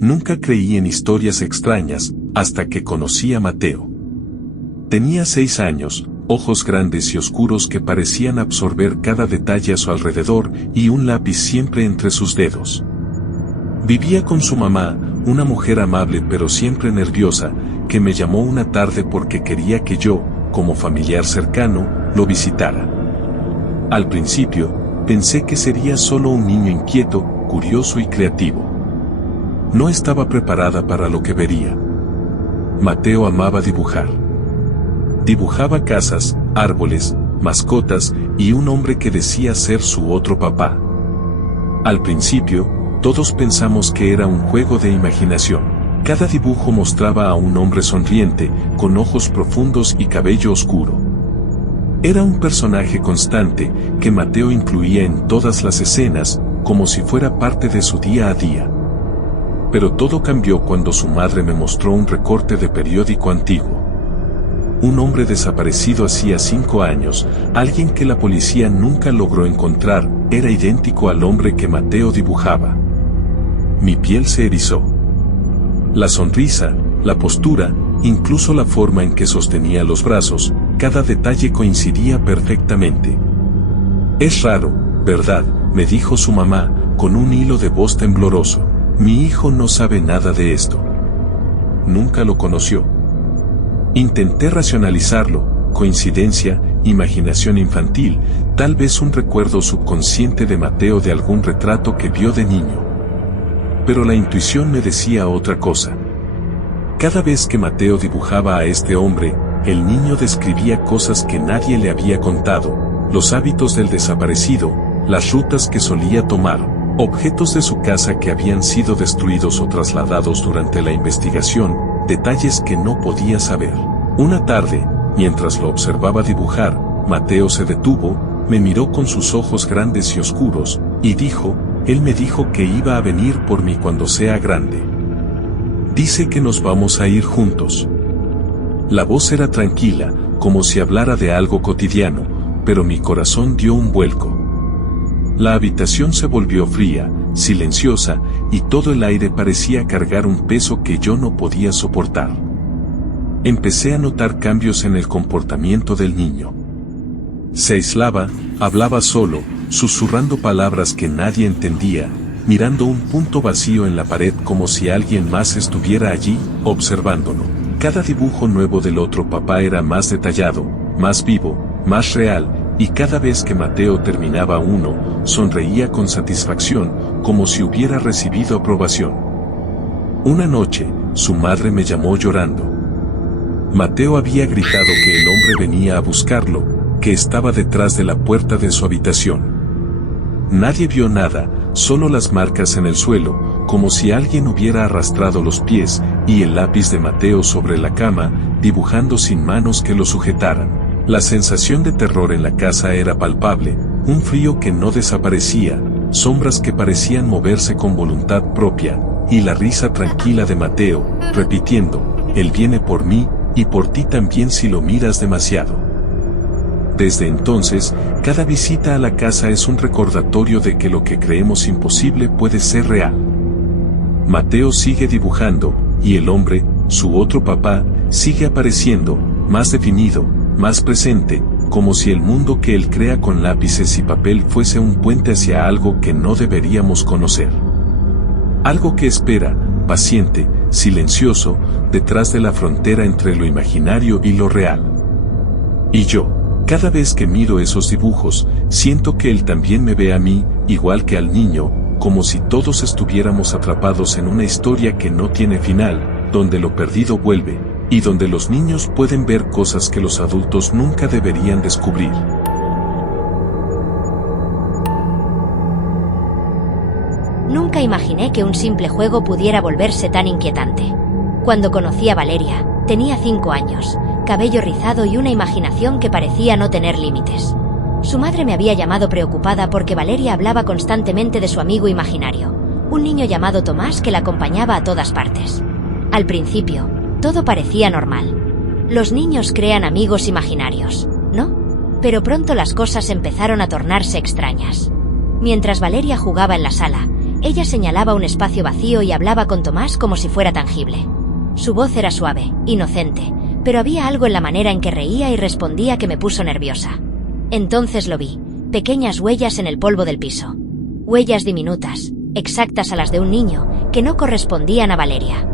Nunca creí en historias extrañas, hasta que conocí a Mateo. Tenía 6 años, ojos grandes y oscuros que parecían absorber cada detalle a su alrededor y un lápiz siempre entre sus dedos. Vivía con su mamá, una mujer amable pero siempre nerviosa, que me llamó una tarde porque quería que yo, como familiar cercano, lo visitara. Al principio, pensé que sería solo un niño inquieto, curioso y creativo. No estaba preparada para lo que vería. Mateo amaba dibujar. Dibujaba casas, árboles, mascotas y un hombre que decía ser su otro papá. Al principio, todos pensamos que era un juego de imaginación. Cada dibujo mostraba a un hombre sonriente, con ojos profundos y cabello oscuro. Era un personaje constante, que Mateo incluía en todas las escenas, como si fuera parte de su día a día. Pero todo cambió cuando su madre me mostró un recorte de periódico antiguo. Un hombre desaparecido hacía 5 años, alguien que la policía nunca logró encontrar, era idéntico al hombre que Mateo dibujaba. Mi piel se erizó. La sonrisa, la postura, incluso la forma en que sostenía los brazos, cada detalle coincidía perfectamente. «Es raro, ¿verdad?», me dijo su mamá, con un hilo de voz tembloroso. «Mi hijo no sabe nada de esto. Nunca lo conoció». Intenté racionalizarlo, coincidencia, imaginación infantil, tal vez un recuerdo subconsciente de Mateo de algún retrato que vio de niño. Pero la intuición me decía otra cosa. Cada vez que Mateo dibujaba a este hombre, el niño describía cosas que nadie le había contado, los hábitos del desaparecido, las rutas que solía tomar, objetos de su casa que habían sido destruidos o trasladados durante la investigación, detalles que no podía saber. Una tarde, mientras lo observaba dibujar, Mateo se detuvo, me miró con sus ojos grandes y oscuros, y dijo: «Él me dijo que iba a venir por mí cuando sea grande. Dice que nos vamos a ir juntos». La voz era tranquila, como si hablara de algo cotidiano, pero mi corazón dio un vuelco. La habitación se volvió fría, silenciosa, y todo el aire parecía cargar un peso que yo no podía soportar. Empecé a notar cambios en el comportamiento del niño. Se aislaba, hablaba solo, susurrando palabras que nadie entendía, mirando un punto vacío en la pared como si alguien más estuviera allí, observándolo. Cada dibujo nuevo del otro papá era más detallado, más vivo, más real, y cada vez que Mateo terminaba uno, sonreía con satisfacción, como si hubiera recibido aprobación. Una noche, su madre me llamó llorando. Mateo había gritado que el hombre venía a buscarlo, que estaba detrás de la puerta de su habitación. Nadie vio nada, solo las marcas en el suelo, como si alguien hubiera arrastrado los pies, y el lápiz de Mateo sobre la cama, dibujando sin manos que lo sujetaran. La sensación de terror en la casa era palpable, un frío que no desaparecía, sombras que parecían moverse con voluntad propia, y la risa tranquila de Mateo, repitiendo: «Él viene por mí, y por ti también si lo miras demasiado». Desde entonces, cada visita a la casa es un recordatorio de que lo que creemos imposible puede ser real. Mateo sigue dibujando, y el hombre, su otro papá, sigue apareciendo, más definido, más presente, como si el mundo que él crea con lápices y papel fuese un puente hacia algo que no deberíamos conocer. Algo que espera, paciente, silencioso, detrás de la frontera entre lo imaginario y lo real. Y yo, cada vez que miro esos dibujos, siento que él también me ve a mí, igual que al niño, como si todos estuviéramos atrapados en una historia que no tiene final, donde lo perdido vuelve, y donde los niños pueden ver cosas que los adultos nunca deberían descubrir. Nunca imaginé que un simple juego pudiera volverse tan inquietante. Cuando conocí a Valeria, tenía 5 años, cabello rizado y una imaginación que parecía no tener límites. Su madre me había llamado preocupada porque Valeria hablaba constantemente de su amigo imaginario, un niño llamado Tomás que la acompañaba a todas partes. Al principio, todo parecía normal. Los niños crean amigos imaginarios, ¿no? Pero pronto las cosas empezaron a tornarse extrañas. Mientras Valeria jugaba en la sala, Ella señalaba un espacio vacío y hablaba con Tomás como si fuera tangible. Su voz era suave, inocente, pero había algo en la manera en que reía y respondía que me puso nerviosa. Entonces lo vi, pequeñas huellas en el polvo del piso. Huellas diminutas, exactas a las de un niño, que no correspondían a Valeria.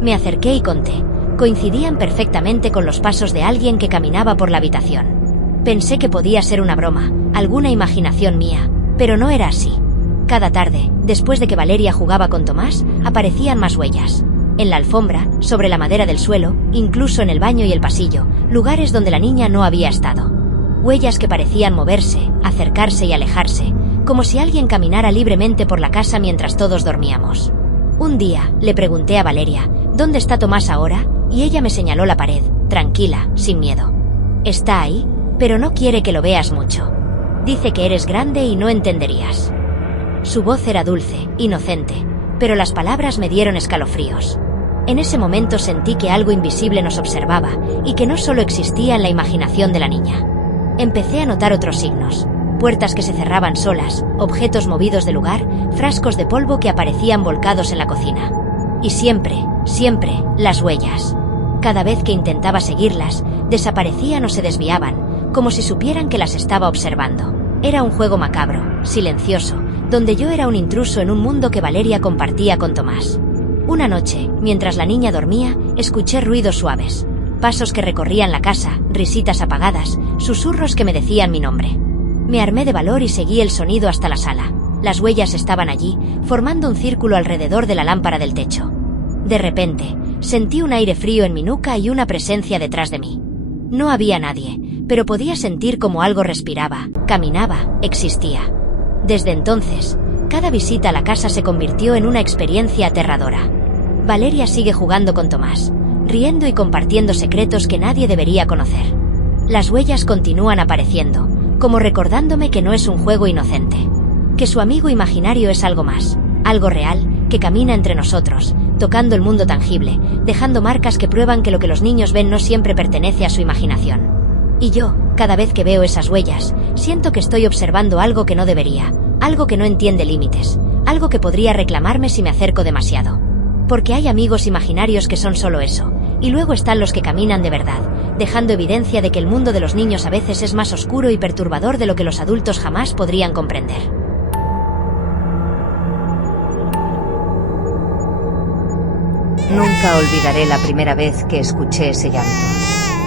Me acerqué y conté. Coincidían perfectamente con los pasos de alguien que caminaba por la habitación. Pensé que podía ser una broma, alguna imaginación mía, pero no era así. Cada tarde, después de que Valeria jugaba con Tomás, aparecían más huellas. En la alfombra, sobre la madera del suelo, incluso en el baño y el pasillo, lugares donde la niña no había estado. Huellas que parecían moverse, acercarse y alejarse, como si alguien caminara libremente por la casa mientras todos dormíamos. Un día, le pregunté a Valeria, ¿dónde está Tomás ahora? Y ella me señaló la pared, tranquila, sin miedo. Está ahí, pero no quiere que lo veas mucho. Dice que eres grande y no entenderías. Su voz era dulce, inocente, pero las palabras me dieron escalofríos. En ese momento sentí que algo invisible nos observaba y que no solo existía en la imaginación de la niña. Empecé a notar otros signos. Puertas que se cerraban solas, objetos movidos de lugar, frascos de polvo que aparecían volcados en la cocina. Y siempre, las huellas. Cada vez que intentaba seguirlas, desaparecían o se desviaban, como si supieran que las estaba observando. Era un juego macabro, silencioso, donde yo era un intruso en un mundo que Valeria compartía con Tomás. Una noche, mientras la niña dormía, escuché ruidos suaves. Pasos que recorrían la casa, risitas apagadas, susurros que me decían mi nombre. Me armé de valor y seguí el sonido hasta la sala. Las huellas estaban allí, formando un círculo alrededor de la lámpara del techo. De repente, sentí un aire frío en mi nuca y una presencia detrás de mí. No había nadie, pero podía sentir como algo respiraba, caminaba, existía. Desde entonces, cada visita a la casa se convirtió en una experiencia aterradora. Valeria sigue jugando con Tomás, riendo y compartiendo secretos que nadie debería conocer. Las huellas continúan apareciendo, como recordándome que no es un juego inocente, que su amigo imaginario es algo más, algo real, que camina entre nosotros, tocando el mundo tangible, dejando marcas que prueban que lo que los niños ven no siempre pertenece a su imaginación. Y yo, cada vez que veo esas huellas, siento que estoy observando algo que no debería, algo que no entiende límites, algo que podría reclamarme si me acerco demasiado. Porque hay amigos imaginarios que son solo eso, y luego están los que caminan de verdad, dejando evidencia de que el mundo de los niños a veces es más oscuro y perturbador de lo que los adultos jamás podrían comprender. Nunca olvidaré la primera vez que escuché ese llanto.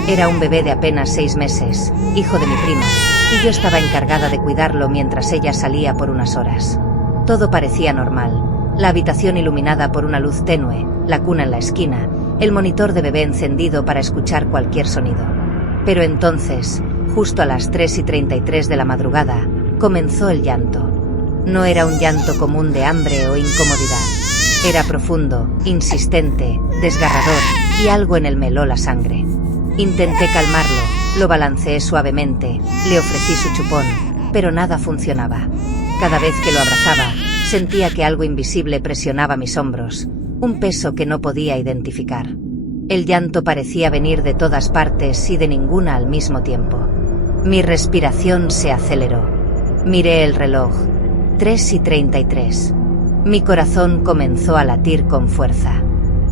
Era un bebé de apenas 6 meses, hijo de mi prima, y yo estaba encargada de cuidarlo mientras ella salía por unas horas. Todo parecía normal. La habitación iluminada por una luz tenue, la cuna en la esquina, el monitor de bebé encendido para escuchar cualquier sonido. Pero entonces, justo a las 3:33 de la madrugada, comenzó el llanto. No era un llanto común de hambre o incomodidad. Era profundo, insistente, desgarrador, y algo en él me heló la sangre. Intenté calmarlo, lo balanceé suavemente, le ofrecí su chupón, pero nada funcionaba. Cada vez que lo abrazaba, sentía que algo invisible presionaba mis hombros, un peso que no podía identificar. El llanto parecía venir de todas partes y de ninguna al mismo tiempo. Mi respiración se aceleró. Miré el reloj. 3:33. Mi corazón comenzó a latir con fuerza.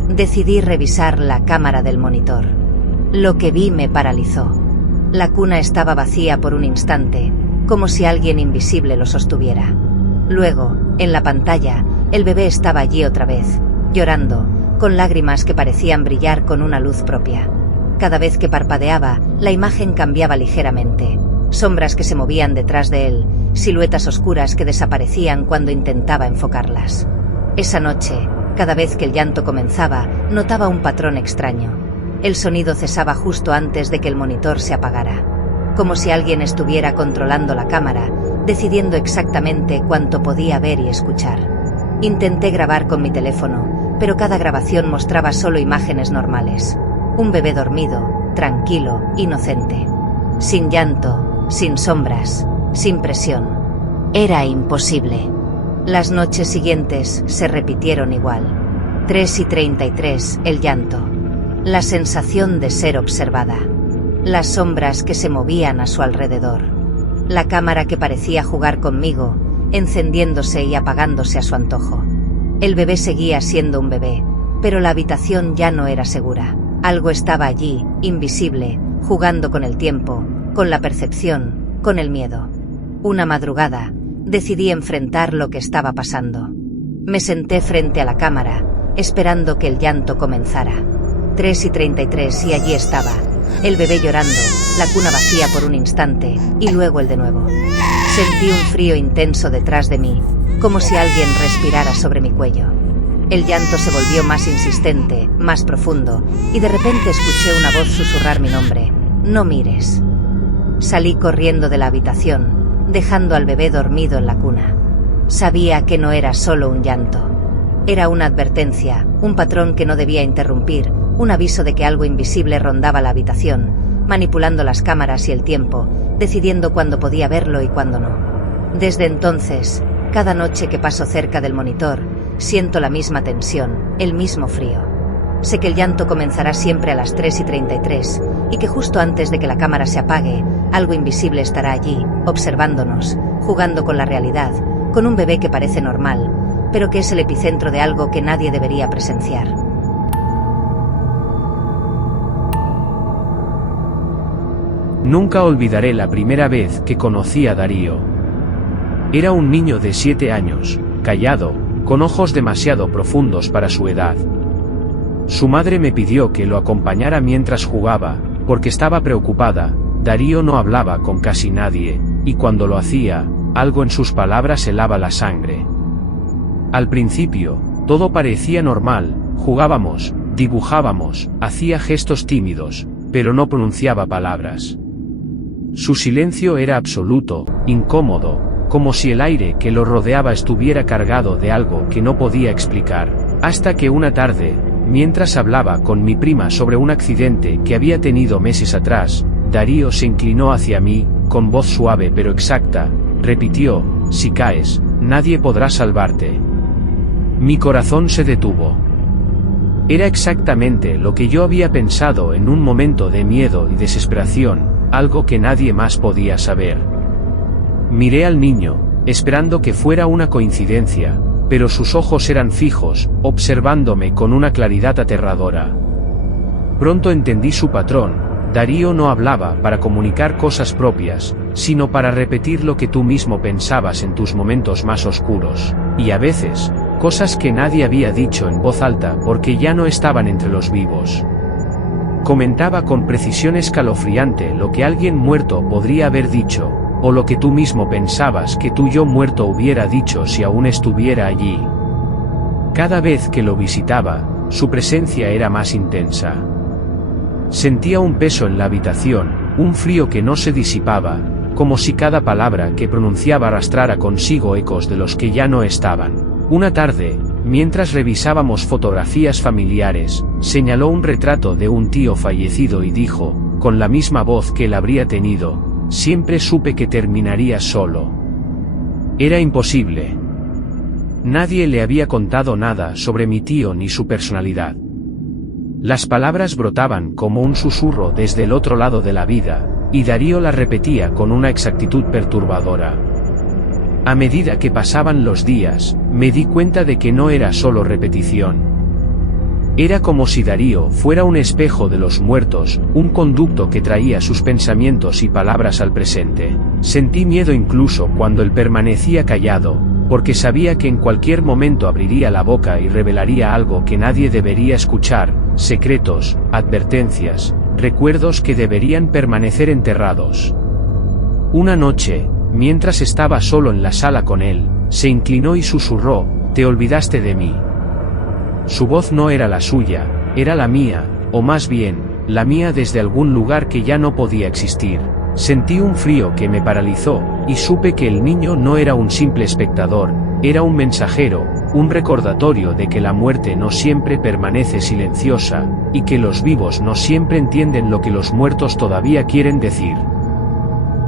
Decidí revisar la cámara del monitor. Lo que vi me paralizó. La cuna estaba vacía por un instante, como si alguien invisible lo sostuviera. Luego, en la pantalla, el bebé estaba allí otra vez, llorando, con lágrimas que parecían brillar con una luz propia. Cada vez que parpadeaba, la imagen cambiaba ligeramente. Sombras que se movían detrás de él, siluetas oscuras que desaparecían cuando intentaba enfocarlas. Esa noche, cada vez que el llanto comenzaba, notaba un patrón extraño. El sonido cesaba justo antes de que el monitor se apagara, como si alguien estuviera controlando la cámara, decidiendo exactamente cuánto podía ver y escuchar. Intenté grabar con mi teléfono, pero cada grabación mostraba solo imágenes normales. Un bebé dormido, tranquilo, inocente. Sin llanto, sin sombras, sin presión. Era imposible. Las noches siguientes se repitieron igual. 3:33, el llanto. La sensación de ser observada. Las sombras que se movían a su alrededor. La cámara que parecía jugar conmigo, encendiéndose y apagándose a su antojo. El bebé seguía siendo un bebé, pero la habitación ya no era segura. Algo estaba allí, invisible, jugando con el tiempo, con la percepción, con el miedo. Una madrugada, decidí enfrentar lo que estaba pasando. Me senté frente a la cámara, esperando que el llanto comenzara. 3:33 y allí estaba, el bebé llorando, la cuna vacía por un instante, y luego el de nuevo. Sentí un frío intenso detrás de mí, como si alguien respirara sobre mi cuello. El llanto se volvió más insistente, más profundo, y de repente escuché una voz susurrar mi nombre: «No mires». Salí corriendo de la habitación, dejando al bebé dormido en la cuna. Sabía que no era solo un llanto. Era una advertencia, un patrón que no debía interrumpir, un aviso de que algo invisible rondaba la habitación, manipulando las cámaras y el tiempo, decidiendo cuándo podía verlo y cuándo no. Desde entonces, cada noche que paso cerca del monitor, siento la misma tensión, el mismo frío. Sé que el llanto comenzará siempre a las 3:33, y que justo antes de que la cámara se apague, algo invisible estará allí, observándonos, jugando con la realidad, con un bebé que parece normal, pero que es el epicentro de algo que nadie debería presenciar. Nunca olvidaré la primera vez que conocí a Darío. Era un niño de 7 años, callado, con ojos demasiado profundos para su edad. Su madre me pidió que lo acompañara mientras jugaba, porque estaba preocupada. Darío no hablaba con casi nadie, y cuando lo hacía, algo en sus palabras helaba la sangre. Al principio, todo parecía normal, jugábamos, dibujábamos, hacía gestos tímidos, pero no pronunciaba palabras. Su silencio era absoluto, incómodo, como si el aire que lo rodeaba estuviera cargado de algo que no podía explicar, hasta que una tarde, mientras hablaba con mi prima sobre un accidente que había tenido meses atrás, Darío se inclinó hacia mí, con voz suave pero exacta, repitió: «Si caes, nadie podrá salvarte». Mi corazón se detuvo. Era exactamente lo que yo había pensado en un momento de miedo y desesperación, algo que nadie más podía saber. Miré al niño, esperando que fuera una coincidencia, pero sus ojos eran fijos, observándome con una claridad aterradora. Pronto entendí su patrón. Darío no hablaba para comunicar cosas propias, sino para repetir lo que tú mismo pensabas en tus momentos más oscuros, y a veces, cosas que nadie había dicho en voz alta porque ya no estaban entre los vivos. Comentaba con precisión escalofriante lo que alguien muerto podría haber dicho, o lo que tú mismo pensabas que tu yo muerto hubiera dicho si aún estuviera allí. Cada vez que lo visitaba, su presencia era más intensa. Sentía un peso en la habitación, un frío que no se disipaba, como si cada palabra que pronunciaba arrastrara consigo ecos de los que ya no estaban. Una tarde, mientras revisábamos fotografías familiares, señaló un retrato de un tío fallecido y dijo, con la misma voz que él habría tenido: «Siempre supe que terminaría solo». Era imposible. Nadie le había contado nada sobre mi tío ni su personalidad. Las palabras brotaban como un susurro desde el otro lado de la vida, y Darío las repetía con una exactitud perturbadora. A medida que pasaban los días, me di cuenta de que no era solo repetición. Era como si Darío fuera un espejo de los muertos, un conducto que traía sus pensamientos y palabras al presente. Sentí miedo incluso cuando él permanecía callado, porque sabía que en cualquier momento abriría la boca y revelaría algo que nadie debería escuchar, secretos, advertencias, recuerdos que deberían permanecer enterrados. Una noche, mientras estaba solo en la sala con él, se inclinó y susurró: «Te olvidaste de mí». Su voz no era la suya, era la mía, o más bien, la mía desde algún lugar que ya no podía existir. Sentí un frío que me paralizó, y supe que el niño no era un simple espectador, era un mensajero, un recordatorio de que la muerte no siempre permanece silenciosa, y que los vivos no siempre entienden lo que los muertos todavía quieren decir.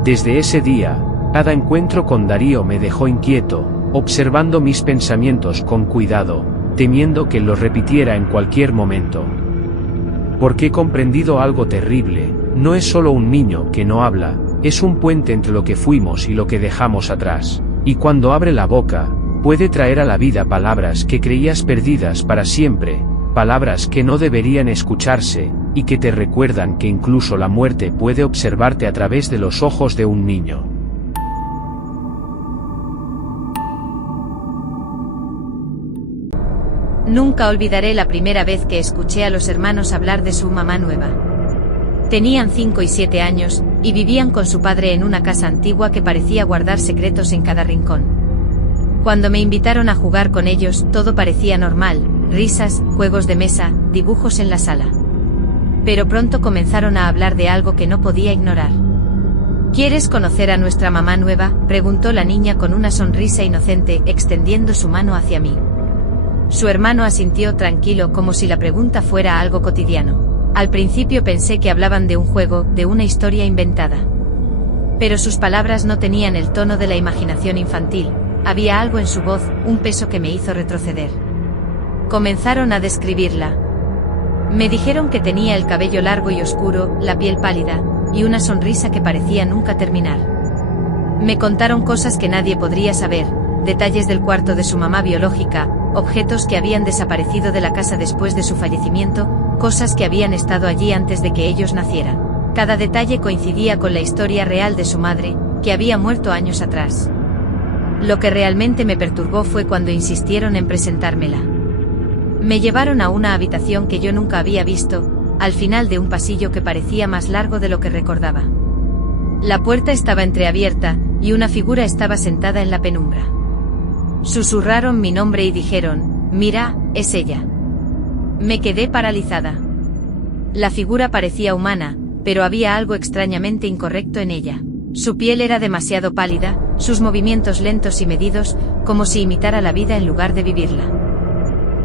Desde ese día, cada encuentro con Darío me dejó inquieto, observando mis pensamientos con cuidado, temiendo que los repitiera en cualquier momento. Porque he comprendido algo terrible: no es solo un niño que no habla, es un puente entre lo que fuimos y lo que dejamos atrás. Y cuando abre la boca, puede traer a la vida palabras que creías perdidas para siempre, palabras que no deberían escucharse, y que te recuerdan que incluso la muerte puede observarte a través de los ojos de un niño. Nunca olvidaré la primera vez que escuché a los hermanos hablar de su mamá nueva. Tenían 5 y 7 años, y vivían con su padre en una casa antigua que parecía guardar secretos en cada rincón. Cuando me invitaron a jugar con ellos, todo parecía normal, risas, juegos de mesa, dibujos en la sala. Pero pronto comenzaron a hablar de algo que no podía ignorar. ¿Quieres conocer a nuestra mamá nueva?, preguntó la niña con una sonrisa inocente, extendiendo su mano hacia mí. Su hermano asintió tranquilo como si la pregunta fuera algo cotidiano. Al principio pensé que hablaban de un juego, de una historia inventada. Pero sus palabras no tenían el tono de la imaginación infantil, había algo en su voz, un peso que me hizo retroceder. Comenzaron a describirla. Me dijeron que tenía el cabello largo y oscuro, la piel pálida, y una sonrisa que parecía nunca terminar. Me contaron cosas que nadie podría saber, detalles del cuarto de su mamá biológica, objetos que habían desaparecido de la casa después de su fallecimiento, cosas que habían estado allí antes de que ellos nacieran. Cada detalle coincidía con la historia real de su madre, que había muerto años atrás. Lo que realmente me perturbó fue cuando insistieron en presentármela. Me llevaron a una habitación que yo nunca había visto, al final de un pasillo que parecía más largo de lo que recordaba. La puerta estaba entreabierta, y una figura estaba sentada en la penumbra. Susurraron mi nombre y dijeron, «Mira, es ella». Me quedé paralizada. La figura parecía humana, pero había algo extrañamente incorrecto en ella. Su piel era demasiado pálida, sus movimientos lentos y medidos, como si imitara la vida en lugar de vivirla.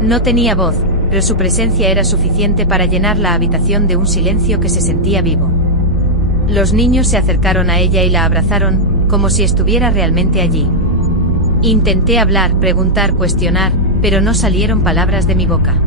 No tenía voz, pero su presencia era suficiente para llenar la habitación de un silencio que se sentía vivo. Los niños se acercaron a ella y la abrazaron, como si estuviera realmente allí. Intenté hablar, preguntar, cuestionar, pero no salieron palabras de mi boca.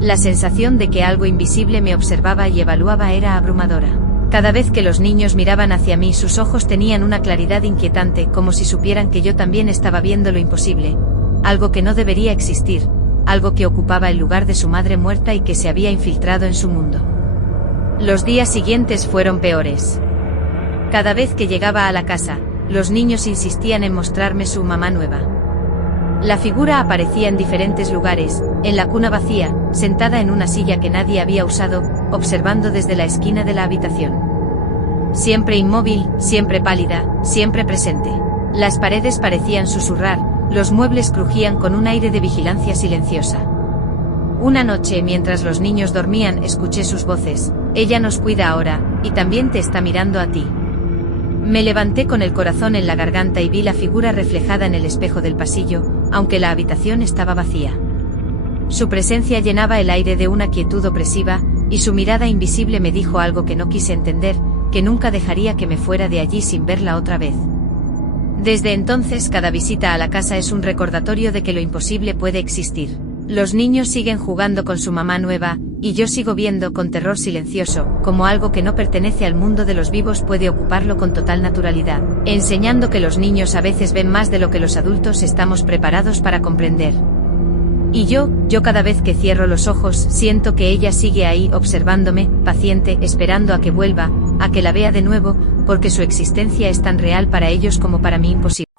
La sensación de que algo invisible me observaba y evaluaba era abrumadora. Cada vez que los niños miraban hacia mí, sus ojos tenían una claridad inquietante, como si supieran que yo también estaba viendo lo imposible, algo que no debería existir, algo que ocupaba el lugar de su madre muerta y que se había infiltrado en su mundo. Los días siguientes fueron peores. Cada vez que llegaba a la casa, los niños insistían en mostrarme su mamá nueva. La figura aparecía en diferentes lugares, en la cuna vacía, sentada en una silla que nadie había usado, observando desde la esquina de la habitación. Siempre inmóvil, siempre pálida, siempre presente. Las paredes parecían susurrar, los muebles crujían con un aire de vigilancia silenciosa. Una noche, mientras los niños dormían, escuché sus voces, «Ella nos cuida ahora, y también te está mirando a ti». Me levanté con el corazón en la garganta y vi la figura reflejada en el espejo del pasillo, aunque la habitación estaba vacía. Su presencia llenaba el aire de una quietud opresiva, y su mirada invisible me dijo algo que no quise entender, que nunca dejaría que me fuera de allí sin verla otra vez. Desde entonces, cada visita a la casa es un recordatorio de que lo imposible puede existir. Los niños siguen jugando con su mamá nueva, y yo sigo viendo con terror silencioso, como algo que no pertenece al mundo de los vivos puede ocuparlo con total naturalidad, enseñando que los niños a veces ven más de lo que los adultos estamos preparados para comprender. Y yo cada vez que cierro los ojos, siento que ella sigue ahí observándome, paciente, esperando a que vuelva, a que la vea de nuevo, porque su existencia es tan real para ellos como para mí imposible.